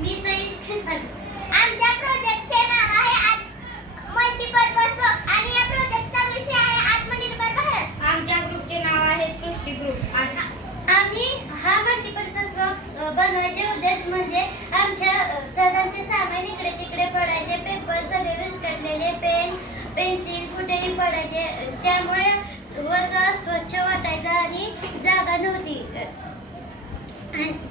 मी सई खिसन. आमच्या प्रोजेक्टचे नाव आहे मल्टीपर्पज बॉक्स आणि या प्रोजेक्टचा विषय आहे आत्मनिर्भर भारत. आमच्या ग्रुपचे नाव आहे सृष्टी ग्रुप. आम्ही हा मल्टीपर्पज बॉक्स बनवायचे उद्देश म्हणजे आमच्या सरांचे सामान इकडे तिकडे पडायचे, पेपर सगळे विस्कटलेले, पेन पेन्सिल कुठेही पडायचे, त्यामुळे वर्ग स्वच्छ वाटायचा आणि जागा नव्हती.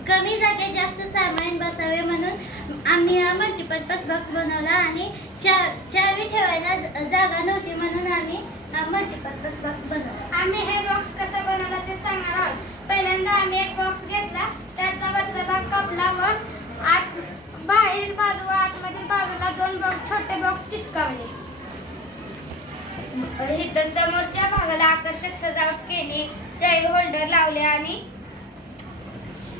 कमी जागेत जास्त सामान बसावे म्हणून आम्ही हा मल्टीपर्पज बॉक्स बनवला आणि चावी ठेवायला जागा नव्हती म्हणून आम्ही हा मल्टीपर्पज बॉक्स बनवला. आम्ही हे बॉक्स कसं बनवला ते सांगणार आहोत. पहिल्यांदा आम्ही एक बॉक्स घेतला, त्याचा वरचा भाग कापला व बाहेर बाजू व आतमधील बाजूला 2 छोटे बॉक्स चिटकवले. इथं समोरच्या भागाला आकर्षक सजावट केली, चावी होल्डर लावले आणि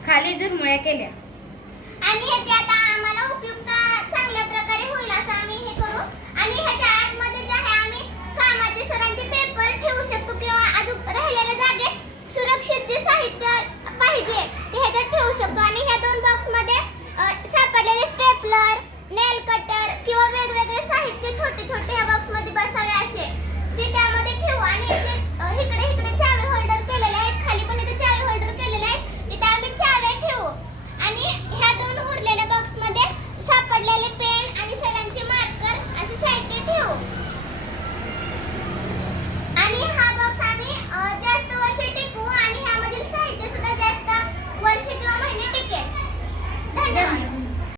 खाली झुरमुळ्या केल्या. आणि ह्याचे आता आम्हाला उपयुक्त चांगल्या प्रकारे होईल असं आम्ही हे करू. आणि ह्याच्या आतमध्ये